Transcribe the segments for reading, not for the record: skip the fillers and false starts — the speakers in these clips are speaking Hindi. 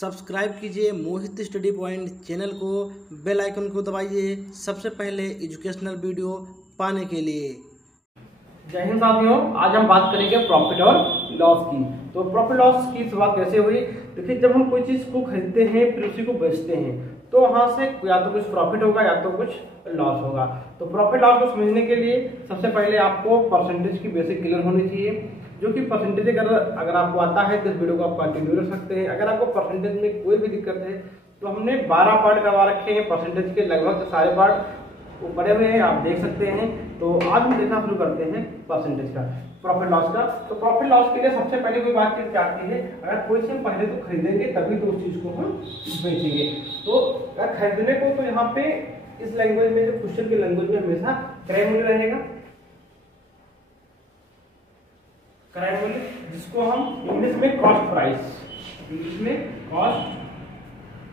सब्सक्राइब कीजिए मोहित स्टडी पॉइंट चैनल को, बेल आइकन को दबाइए सबसे पहले एजुकेशनल वीडियो पाने के लिए। जय हिंद साथियों, आज हम बात करेंगे प्रॉफिट और लॉस की। तो प्रॉफिट लॉस की शुरुआत कैसे हुई? देखिए, जब हम कोई चीज को खरीदते हैं फिर उसी को बेचते हैं तो वहां से या तो कुछ प्रॉफिट होगा या तो कुछ लॉस होगा। तो प्रॉफिट लॉस को समझने के लिए सबसे पहले आपको परसेंटेज की बेसिक क्लियर होनी चाहिए, जो कि परसेंटेज अगर आपको आता है तो इस वीडियो को आप कंटिन्यू रख सकते हैं। अगर आपको परसेंटेज में कोई भी दिक्कत है तो हमने 12 पार्ट करवा रखे हैं परसेंटेज के, लगभग सारे पार्ट वो पड़े हुए हैं, आप देख सकते हैं। तो आज हम देखना शुरू करते हैं परसेंटेज का, प्रॉफिट लॉस का। तो प्रॉफिट लॉस के लिए सबसे पहले कोई बात क्या आती है, अगर कोई चीज पहले तो खरीदेंगे तभी तो उस चीज को हम बेचेंगे। तो अगर खरीदने को तो यहाँ पे इस लैंग्वेज में, जो क्वेश्चन की लैंग्वेज में हमेशा क्रय मूल्य रहेगा, क्रय मूल्य, जिसको हम इंग्लिश में कॉस्ट प्राइस, इंग्लिश में कॉस्ट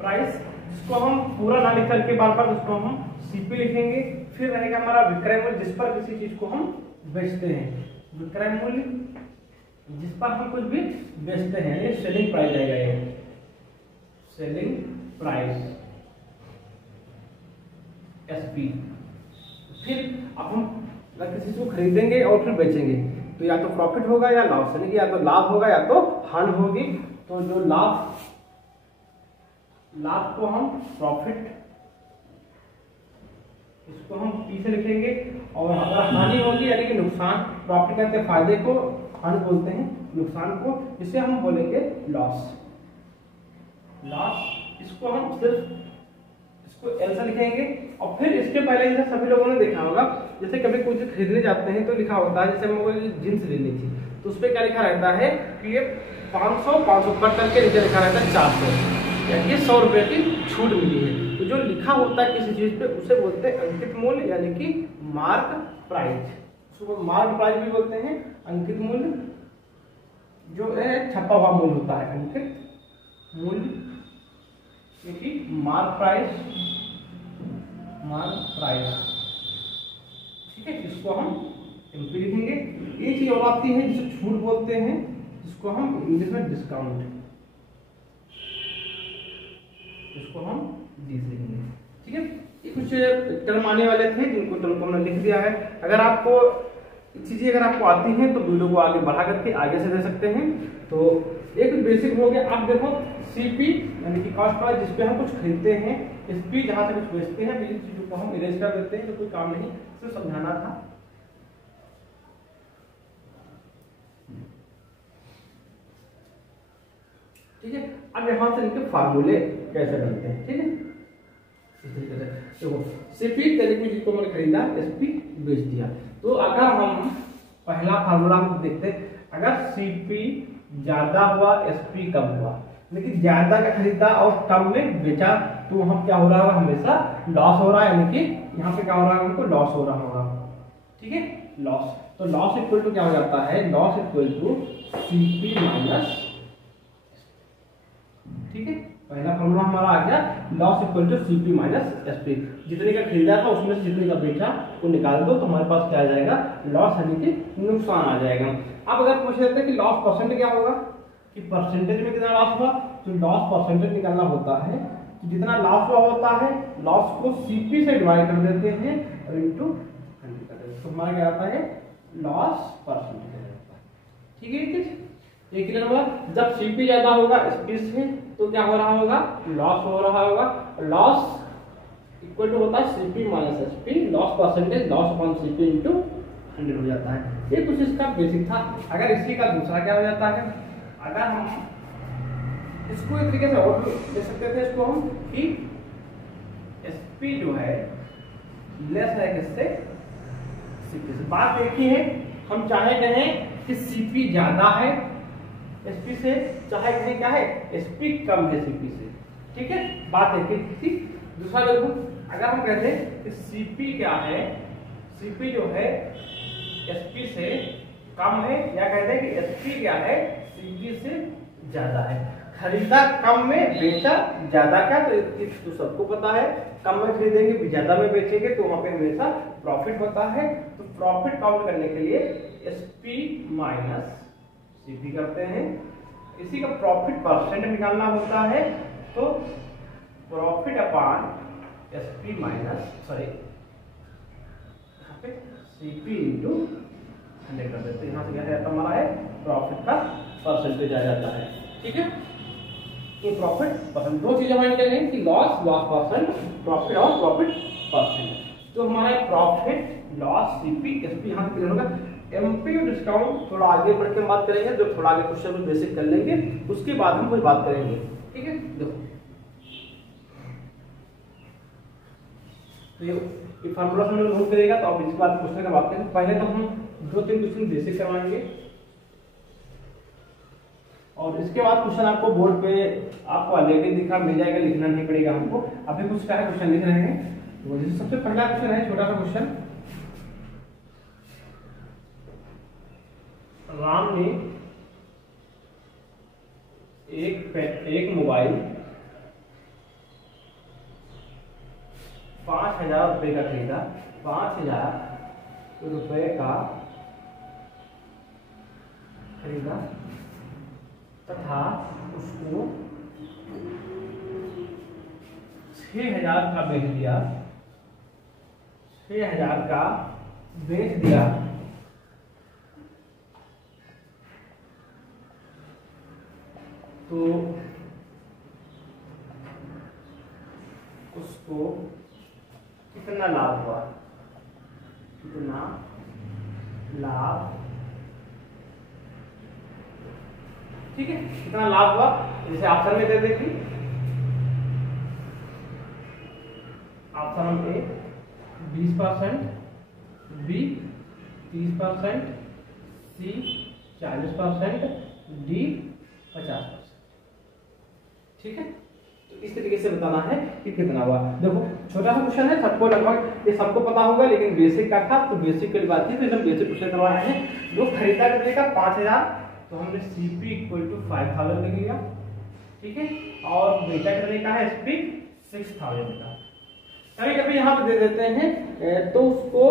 प्राइस, जिसको हम पूरा ना लिख करके बार बार उसको हम सीपी लिखेंगे। फिर रहेगा हमारा विक्रय मूल्य, जिस पर किसी चीज को हम बेचते हैं, विक्रय मूल्य जिस पर हम कुछ भी बेचते हैं, ये सेलिंग प्राइस आएगा, ये सेलिंग प्राइस एसपी। फिर अब हम अगर किसी को खरीदेंगे और फिर बेचेंगे तो या तो प्रॉफिट होगा या लॉस, यानी कि या तो लाभ होगा या तो हानि होगी। तो जो लाभ को हम प्रॉफिट, इसको हम पी से लिखेंगे, और अगर हानि होगी यानी कि नुकसान, प्रॉफिट कहते हैं फायदे को, हानि बोलते हैं नुकसान को, इसे हम बोलेंगे लॉस। इसको हम सिर्फ इसको एल से लिखेंगे। और फिर इसके पहले जैसे सभी लोगों ने देखा होगा, जैसे कभी कुछ खरीदने जाते हैं तो लिखा होता है, जैसे हमको जींस लेनी थी तो उस पर क्या लिखा रहता है कि ये 500 पर करके नीचे लिखा रहता है 400, यानी 100 रुपए की छूट मिली है। तो जो लिखा होता है किसी चीज पे उसे बोलते हैं अंकित मूल्य, यानी कि मार्क प्राइस। उसको मार्क प्राइस भी बोलते हैं, अंकित मूल्य जो है छपा हुआ मूल्य होता है, अंकित मूल्य, क्योंकि मार्क प्राइस, ठीक है। इसको हम एमपी लिखेंगे। एक चीज और आती है जिसे छूट बोलते हैं, जिसको हम इंग्लिश में डिस्काउंट, इसको हम डी से लिखेंगे, ठीक है। ये कुछ टर्म आने वाले थे जिनको टर्म को हमने लिख दिया है। अगर आपको चीजें अगर आपको आती हैं तो वीडियो को आगे बढ़ा करके आगे से दे सकते हैं। तो एक बेसिक हो गया। आप देखो सीपी यानी कि कॉस्ट प्राइस, जिसपे हम कुछ खरीदते हैं, एसपी जहां से कुछ बेचते हैं, बिल्कुल चीजों को हम इरेज कर देते हैं, तो कोई काम नहीं, सिर्फ समझाना था। ठीक है, अब यहां से इनके फार्मूले कैसे बनते हैं, ठीक है। इस तरीके से देखो, सीपी तरीके चीज को मैंने खरीदा, एसपी बेच दिया। तो अगर हम पहला फार्मूला हम देखते हैं, अगर सीपी ज्यादा हुआ एसपी कम हुआ, लेकिन ज्यादा का खरीदा और कम में बेचा, तो हम क्या हो रहा है, हमेशा लॉस हो रहा है, यानी कि यहाँ पे क्या हो रहा है, हमको लॉस हो रहा होगा, ठीक है, लॉस। तो लॉस इक्वल टू क्या हो जाता है, loss equal to CP minus, ठीक है। पहला फॉर्मूला हमारा आ गया, loss equal to CP minus SP. जितने का खरीदा था उसमें से जितने का बेचा वो निकाल दो तो हमारे पास क्या आ जाएगा, लॉस यानी कि नुकसान आ जाएगा। अब अगर पूछ लेते हैं कि लॉस परसेंट क्या होगा, कि परसेंटेज में कितना लॉस हुआ, तो लॉस परसेंटेज निकालना होता है, तो जितना लॉस हुआ होता है लॉस को सीपी से डिवाइड कर देते हैं और इनटू 100 कर देते हैं, तो हमारा क्या आता है, लॉस परसेंटेज, ठीक है। ये क्लियर हुआ। जब सीपी ज्यादा होगा एसपी से तो क्या हो रहा होगा, लॉस हो रहा होगा। लॉस इक्वल टू होता है CP minus SP, loss percentage loss upon CP into 100 हो जाता है। ये कुछ इसका बेसिक था। अगर इसी का दूसरा क्या हो जाता है, अगर हम इसको एक तरीके से और ले सकते थे, इसको हम कि एसपी जो है लेस है किससे, सीपी से। बात एक ही है, हम चाहे कहें कि सीपी ज्यादा है एसपी से, चाहे कहें क्या है एसपी कम है सीपी से, ठीक है, बात एक ही थी। दूसरा देखो, अगर हम कहते हैं कि सीपी क्या है, सीपी जो है एसपी से कम है, या कहते हैं कि एसपी क्या है, सीपी से ज्यादा है। खरीदा कम में, बेचा ज्यादा का, तो सबको पता है, कम में खरीदेंगे भी ज्यादा में बेचेंगे तो वहां पे हमेशा प्रॉफिट होता है। तो प्रॉफिट काउंट करने के लिए एसपी माइनस सीपी करते हैं, इसी का प्रॉफिट परसेंट निकालना होता है, तो profit upon SP minus CP into 100 कर देते हैं। यहाँ से क्या रहता हमारा है प्रॉफिट का परसेंटेज आ जाता है। ठीक है, ये प्रॉफिट परसेंट, दो चीजें हमारी क्या कि लॉस परसेंट, प्रॉफिट और प्रॉफिट परसेंट। तो हमारा प्रॉफिट लॉस सीपी एसपी यहाँ क्लियर होगा। एमपी डिस्काउंट थोड़ा आगे बढ़ के बात करेंगे, जो थोड़ा आगे क्वेश्चन में बेसिक कर लेंगे, उसके बाद हम कोई बात करेंगे। ठीक है, देखो तो ये फार्मूला हम लोग नोट करेगा, तो अब इसके बाद क्वेश्चन का बात करेंगे। पहले तो हम 2-3 क्वेश्चन बेसिक करवाएंगे और इसके बाद क्वेश्चन आपको बोर्ड पे आपको ऑलरेडी दिखा मिल जाएगा, लिखना नहीं पड़ेगा हमको। अभी कुछ का क्वेश्चन लिख रहे हैं। तो जैसे सबसे पहला क्वेश्चन है, छोटा सा क्वेश्चन, राम ने एक मोबाइल 5,000 रुपए का खरीदा, 5,000 रुपए का खरीदा तथा उसको 6,000 का बेच दिया, 6,000 का बेच दिया। तो उसको कितना लाभ हुआ, कितना लाभ, ठीक है, कितना लाभ हुआ। जैसे ऑप्शन में दे देखिए, ऑप्शन में ए 20%, बी 30%, सी 40%, डी 50%। ठीक है, तो इस तरीके से बताना है कि कितना हुआ। देखो छोटा सा क्वेश्चन है, सबको लगभग ये सबको पता होगा, लेकिन बेसिक का था तो बेसिक की बात थी, तो एकदम बेसिक क्वेश्चन करवाया है। जो खरीदा करने का 5,000, तो हमने सीपी इक्वल टू 5,000 लिख लिया। ठीक है, और बेचा करने का है एसपी 6,000 का। कभी कभी यहाँ पे दे देते हैं, तो उसको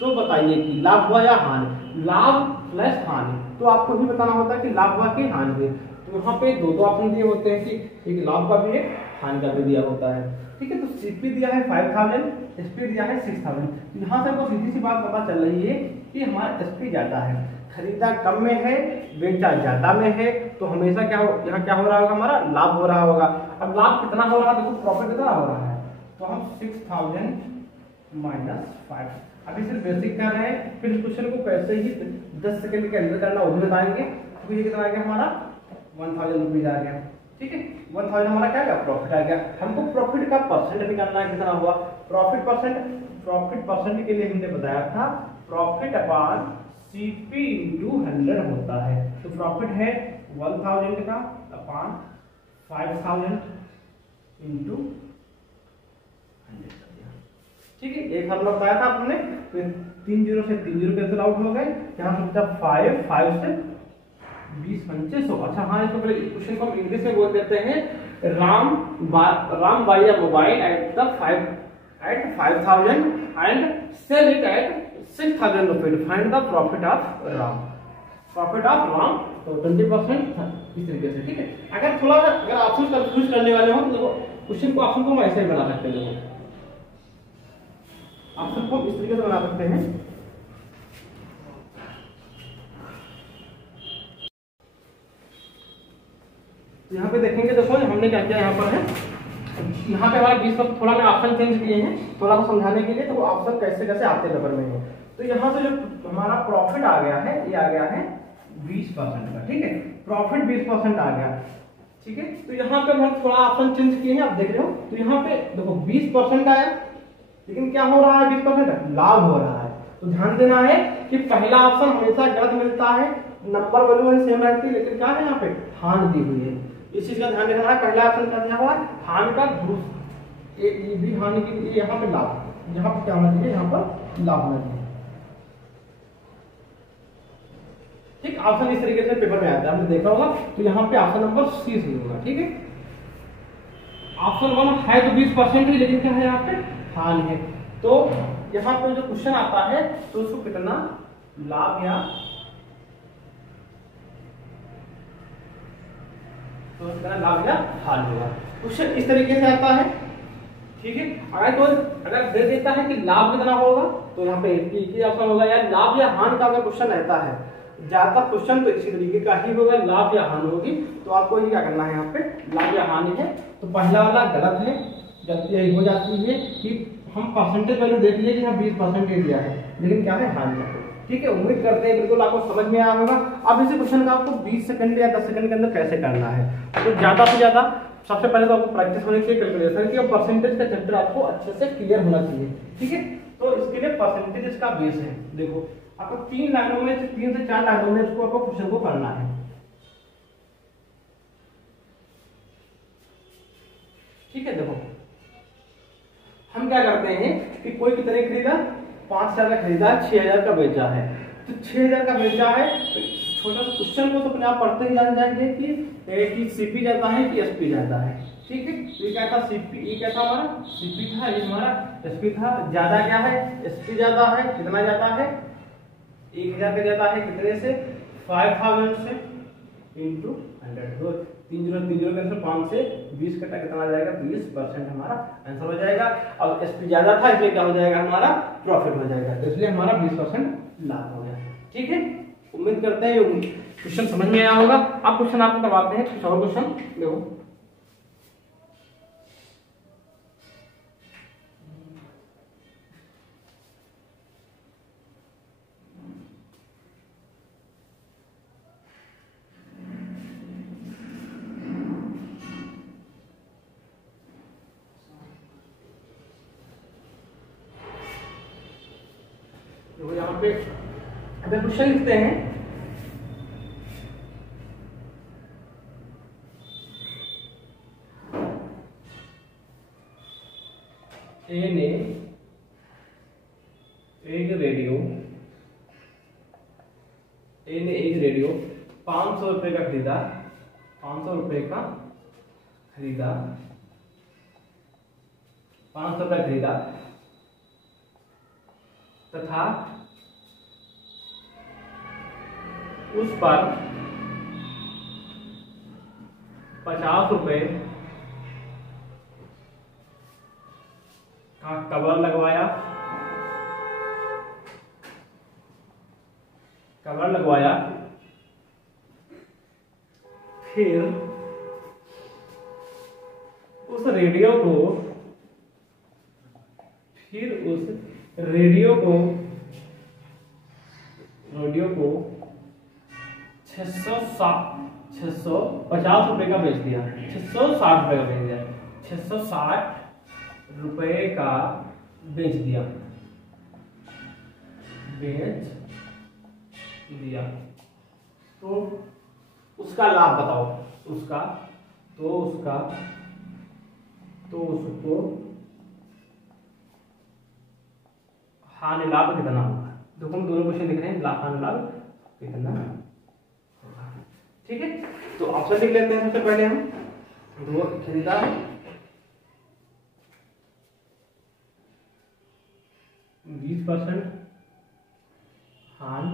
तो बताइए कि लाभ हुआ या हानि, लाभ प्लस हानि, तो आपको भी बताना होता है कि लाभ हुआ कि हानि हुई। तो यहाँ पे दो ऑप्शन दिए होते हैं कि एक लाभ का भी है, हानि का भी दिया होता है। ठीक है, तो सीपी दिया है 5,000, एसपी दिया है 6,000। यहाँ से हमको सीधी सी बात पता चल रही है कि हमारा एसपी ज्यादा है, खरीदा कम में है, बेचा ज्यादा में है, तो हमेशा क्या हो, यहाँ क्या हो रहा होगा, हमारा लाभ हो रहा होगा। अब लाभ कितना हो रहा है, देखो प्रॉफिट कितना हो रहा है, तो हम 6,000 माइनस 5। अभी सिर्फ बेसिक कर रहे हैं, फिर इस क्वेश्चन को कैसे ही 10 सेकंड के अंदर करना वो भी बताएंगे। तो ये कितना आ गया हमारा 1,000 रुपीज आ गया। ठीक है, 1,000 हमारा क्या गया, प्रॉफिट आ गया। हमको प्रॉफिट का परसेंट निकालना है, कितना हुआ प्रॉफिट परसेंट के लिए हमने बताया था प्रॉफिट अपॉन सीपी इंटू 100 होता है। तो प्रॉफिट है 1,000 का अपॉन 5,000 इंटू 100। ठीक है, एक हमने बताया था आपने, फिर 3 0 से 3 0 कैंसिल आउट हो गए, यहाँ सोचा 5 से 20 25 100। अच्छा हाँ, इसको पहले क्वेश्चन को हम इंग्लिश में बोल देते हैं, Ram buy a mobile at 5,000 and sell it at 6,000 rupees, find the profit of Ram. Profit of Ram तो 20% था, इस तरीके से। ठीक है, अगर ऑप्शन कंफ्यूज करने वाले हो तो क्वेश्चन को ऑप्शन को हम ऐसे ही बना सकते हैं, ऑप्शन को इस तरीके से बना सकते हैं। तो यहाँ पे देखेंगे, देखो हमने क्या किया, यहाँ पर है, यहाँ पे हमारे 20 थोड़ा में ऑप्शन चेंज किए हैं, थोड़ा सा समझाने के लिए, तो वो ऑप्शन कैसे कैसे आते हैं पेपर में है। तो यहाँ से जो हमारा प्रॉफिट आ गया है, ये आ गया है 20% का। ठीक है, प्रॉफिट 20% आ गया। ठीक है, तो यहाँ पे हम थोड़ा ऑप्शन चेंज किए हैं, आप देख रहे हो। तो यहाँ पे देखो 20% आया, लेकिन क्या हो रहा है, 20% लाभ हो रहा है। तो ध्यान देना है कि पहला ऑप्शन हमेशा गलत मिलता है, नंबर वैल्यू सेम रहती है, लेकिन क्या है यहाँ पे हानि दी हुई है। इस चीज का ध्यान रखना है। पहला ऑप्शन क्या दिया हुआ है, हानि का ये भी हानि के लिए, यहाँ पे लाभ, यहाँ पे क्या होना चाहिए, यहाँ पर लाभ होना चाहिए। ठीक, ऑप्शन इस तरीके से पेपर में आता है, आपने देखा होगा। तो यहाँ पे ऑप्शन नंबर सी सही होगा। ठीक है, ऑप्शन 1 है तो 20% ही, लेकिन क्या है यहाँ पे हानि है। तो यहाँ पे जो क्वेश्चन आता है, तो उसको कितना लाभ या तो कितना लाभ या हानि होगा। क्वेश्चन इस तरीके से आता है, ठीक है। अगर दे देता है कि लाभ कितना होगा तो यहाँ पे एक ही ऑप्शन होगा, या लाभ या हानि का अगर क्वेश्चन रहता है, ज्यादातर क्वेश्चन तो इसी तरीके का ही होगा, लाभ या हानि होगी। तो आपको ही क्या करना है, यहाँ पे लाभ या हानि है तो पहला वाला गलत है। गलती यही हो जाती है कि हम परसेंटेज वैल्यू देख लिए कि यहाँ 20% दिया है, लेकिन क्या है हानि है। ठीक है, उम्मीद करते हैं बिल्कुल आपको समझ में आया होगा। अब इसी क्वेश्चन का आपको 20 सेकंड या 10 सेकंड के अंदर कैसे करना है, तो ज्यादा से ज्यादा सबसे पहले तो आपको प्रैक्टिस होनी चाहिए कैलकुलेशन की, और परसेंटेज का चैप्टर आपको अच्छे से क्लियर होना चाहिए। ठीक है, तो इसके लिए परसेंटेज इसका बेस है। देखो आपको 3 लाइनों में से 3 से 4 लाइनों में इसको आपको क्वेश्चन को करना है। ठीक है, देखो हम क्या करते हैं कि कोई कितने खरीदा, 5,000 का खरीदा है, 6,000 का बेचा है। तो 6,000 का बेचा है तो छोटा क्वेश्चन को तो अपने आप पढ़ते ही जान जाएंगे कि सीपी जाता है कि एसपी जाता है। ठीक है, तो ये क्या था, सीपी, ये क्या था हमारा सीपी था, ये हमारा एसपी था। ज्यादा क्या है, एसपी ज्यादा है। कितना ज्यादा है, 1,000 का ज्यादा है, कितने से 5,000 से इंटू 100। 3 0 3 0 कैंसिल, 5 से 20 कटा कितना आ जाएगा, 20% हमारा आंसर हो जाएगा। अब एसपी ज्यादा था इसलिए क्या हो जाएगा, हमारा प्रॉफिट हो जाएगा, तो इसलिए हमारा 20% लाभ हो गया। ठीक है, उम्मीद करते हैं ये क्वेश्चन समझ में आया होगा। अब क्वेश्चन आपको करवाते हैं कुछ और क्वेश्चन। देखो यहाँ पे अगर क्वेश्चन लिखते हैं, ए ने एक रेडियो 500 रुपए का खरीदा, 500 रुपए का खरीदा, 500 रुपए खरीदा तथा उस पर 50 रुपए का कवर लगवाया, फिर उस रेडियो को 650 रुपए का बेच दिया, 660 रुपए का बेच दिया, 660 रुपए का बेच दिया। तो उसका लाभ बताओ, उसको हानि लाभ कितना होगा। देखो हम दोनों क्वेश्चन लिख रहे हैं, हानि लाभ कितना होगा। ठीक है, तो ऑप्शन लिख लेते हैं। सबसे पहले हम दो खरीदा, %20 हानि,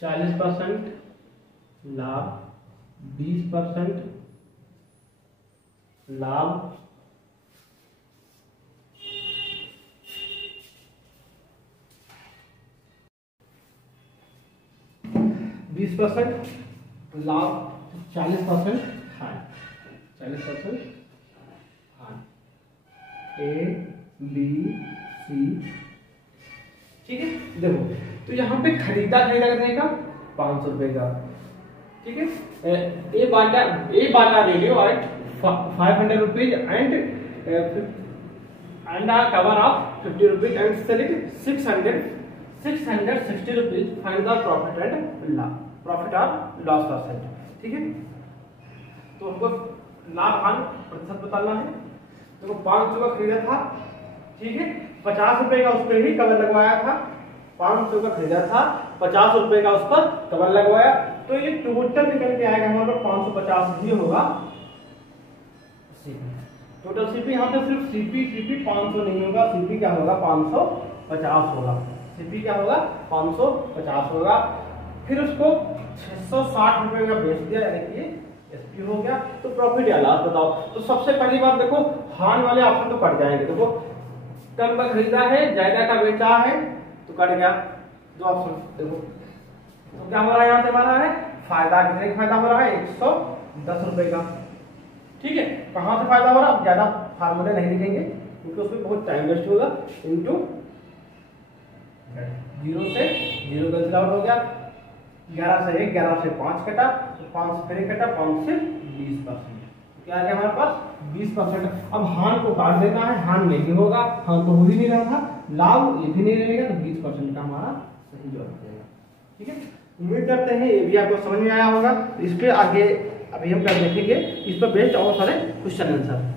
40% लाभ, 20% लाभ, 20% लाभ, 40% हानि, 40% हानि। A B C. ठीक है, देखो तो यहाँ पे खरीदा कितने का, 500 रुपए का। ठीक है, a Bata radio at 500 rupees and cover of 50 rupees and selling 660 rupees. Find the profit and profit और लॉस परसेंट। ठीक है, तो हमको लाभ हानि प्रतिशत बताना है। देखो 500 का खरीदा था, ठीक है, 50 रुपए का उस पर ही कवर लगवाया था। 500 का खरीदा था, 50 रुपए का उस पर कवर लगवाया, तो ये टोटल निकल के आएगा हमारा 550 ही होगा। टोटल सीपी यहाँ पे सिर्फ सीपी 500 नहीं होगा, सीपी क्या होगा, 550 होगा। सीपी क्या होगा, 550 होगा। फिर उसको 660 रुपए का बेच दिया, यानी कि एसपी हो गया। तो प्रॉफिट या लॉस बताओ। तो सबसे पहली बात देखो, हान वाले ऑप्शन तो कट जाएंगे। देखो कम का खरीदा है, ज्यादा का बेचा है, तो कट गया दो ऑप्शन। देखो तो क्या हो रहा है, यहाँ से हमारा है फायदा, कितने का फायदा हो रहा है, 110 रुपए का। ठीक है, कहाँ से फायदा हो रहा है, ज्यादा फार्मूले नहीं लिखेंगे क्योंकि उसमें बहुत टाइम वेस्ट होगा। इंटू 0 से 0 कैंसिल आउट हो गया, 11 से 1, 11 से 5 कटा, तो 5 से फिर कटा, 5 से 20%। क्या आ गया हमारे पास 20%। अब हान को काट देना है, हान नहीं होगा, हान तो हो ही नहीं रहा था, लाभ ये भी नहीं रहेगा, तो 20% का हमारा सही जवाब हो जाएगा। ठीक है, उम्मीद करते हैं ये भी आपको समझ में आया होगा। इस पे आगे अभी हम क्या देखेंगे, इस पर बेस्ड और सारे क्वेश्चन आंसर।